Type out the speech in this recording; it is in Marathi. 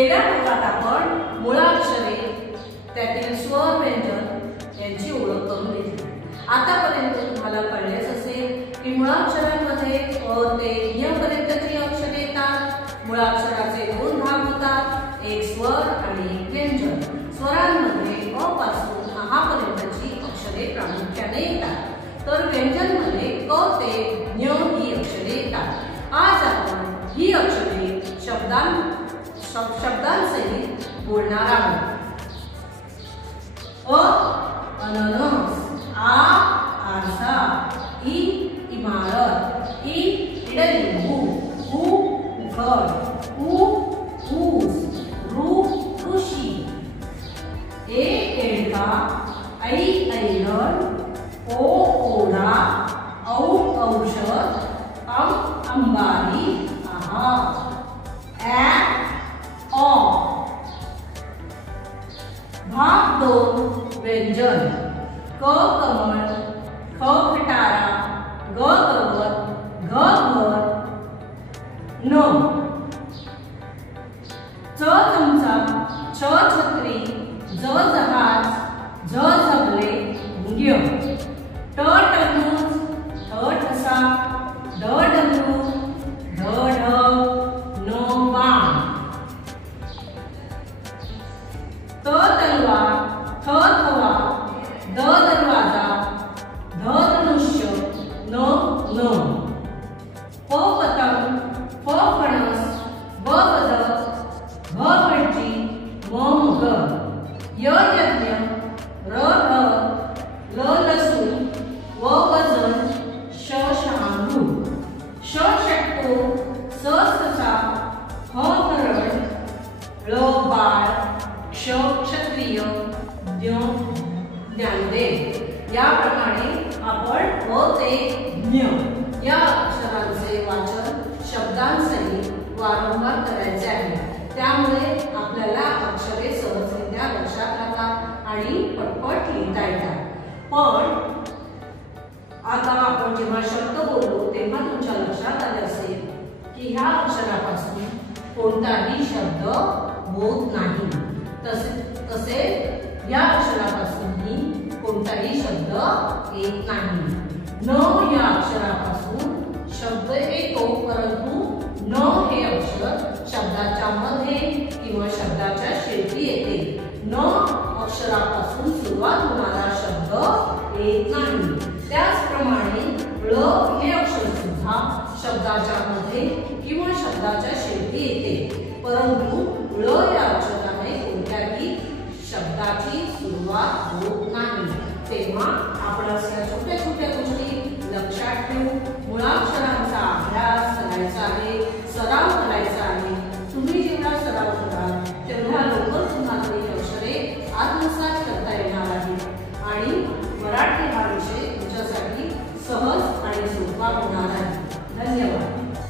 गेल्या भागात आपण मूळाक्षरे, त्यातील स्वर, व्यंजन यांची ओळख करून घेतली. आतापर्यंत तुम्हाला कळलेच असेल की मूळाक्षरांमध्ये अ ते य पर्यंतची अक्षरे येतात. मूळाक्षराचे दोन भाग होतात, एक स्वर आणि एक व्यंजन. स्वरांमध्ये अ पासून आ पर्यंतची अक्षरे प्रामुख्याने येतात, तर व्यंजन मध्ये क ते ञ ही अक्षरे येतात. आज आपण ही अक्षरे शब्दांसहित बोलणार आहोत. अ अननस, आ आरसा, इ इमारत, इ इडलिंबू, उ उघड, ऊ ऊस, ऋ ऋषी, ए एडका, ऐ ऐरण, ओ ओढा, औ औषध, अंबारी, आहा. ऑ भाग 2 व्यंजन. क कमळ, ख खटारा, ग गवत, घ घर, न. च चमचा, छ छत्री, ज जहाज, झ झबले, ञ. ट टरबूज, ठ ठसा, ढ डमरू, ढ ढग, न बाण. त तलवार, थ थवा, द दरवाजा, ध धनुष्य, न न. प पतंग, फ फणस, ब बदक, भ भटजी, म मगर. य यज्ञ, र ढग, ल लसूण, व वजन, श शांडू. ष षटकोर, स ससा, ह हरण, ळ बाळ, क्ष क्षत्रिय, ज्ञ ज्ञानदेव. याप्रमाणे आपण अ ते ज्ञ या अक्षरांचे वाचन शब्दांसहित वारंवार करायचे आहे. त्यामुळे आपल्याला अक्षरे सहजरित्या लक्षात राहतात आणि पटपट लिहिता येतात. पण आता आपण जेव्हा शब्द बोलतो तेव्हा तुमच्या लक्षात आले असेल की ह्या अक्षरापासून कोणताही शब्द होत नाही. तसे या अक्षरापासूनही कोणताही शब्द येत नाही. न या अक्षरापासून शब्द येतो, परंतु न हे अक्षर शब्दाच्या मध्ये किंवा शब्दाच्या शेवटी येते. न अक्षरापासून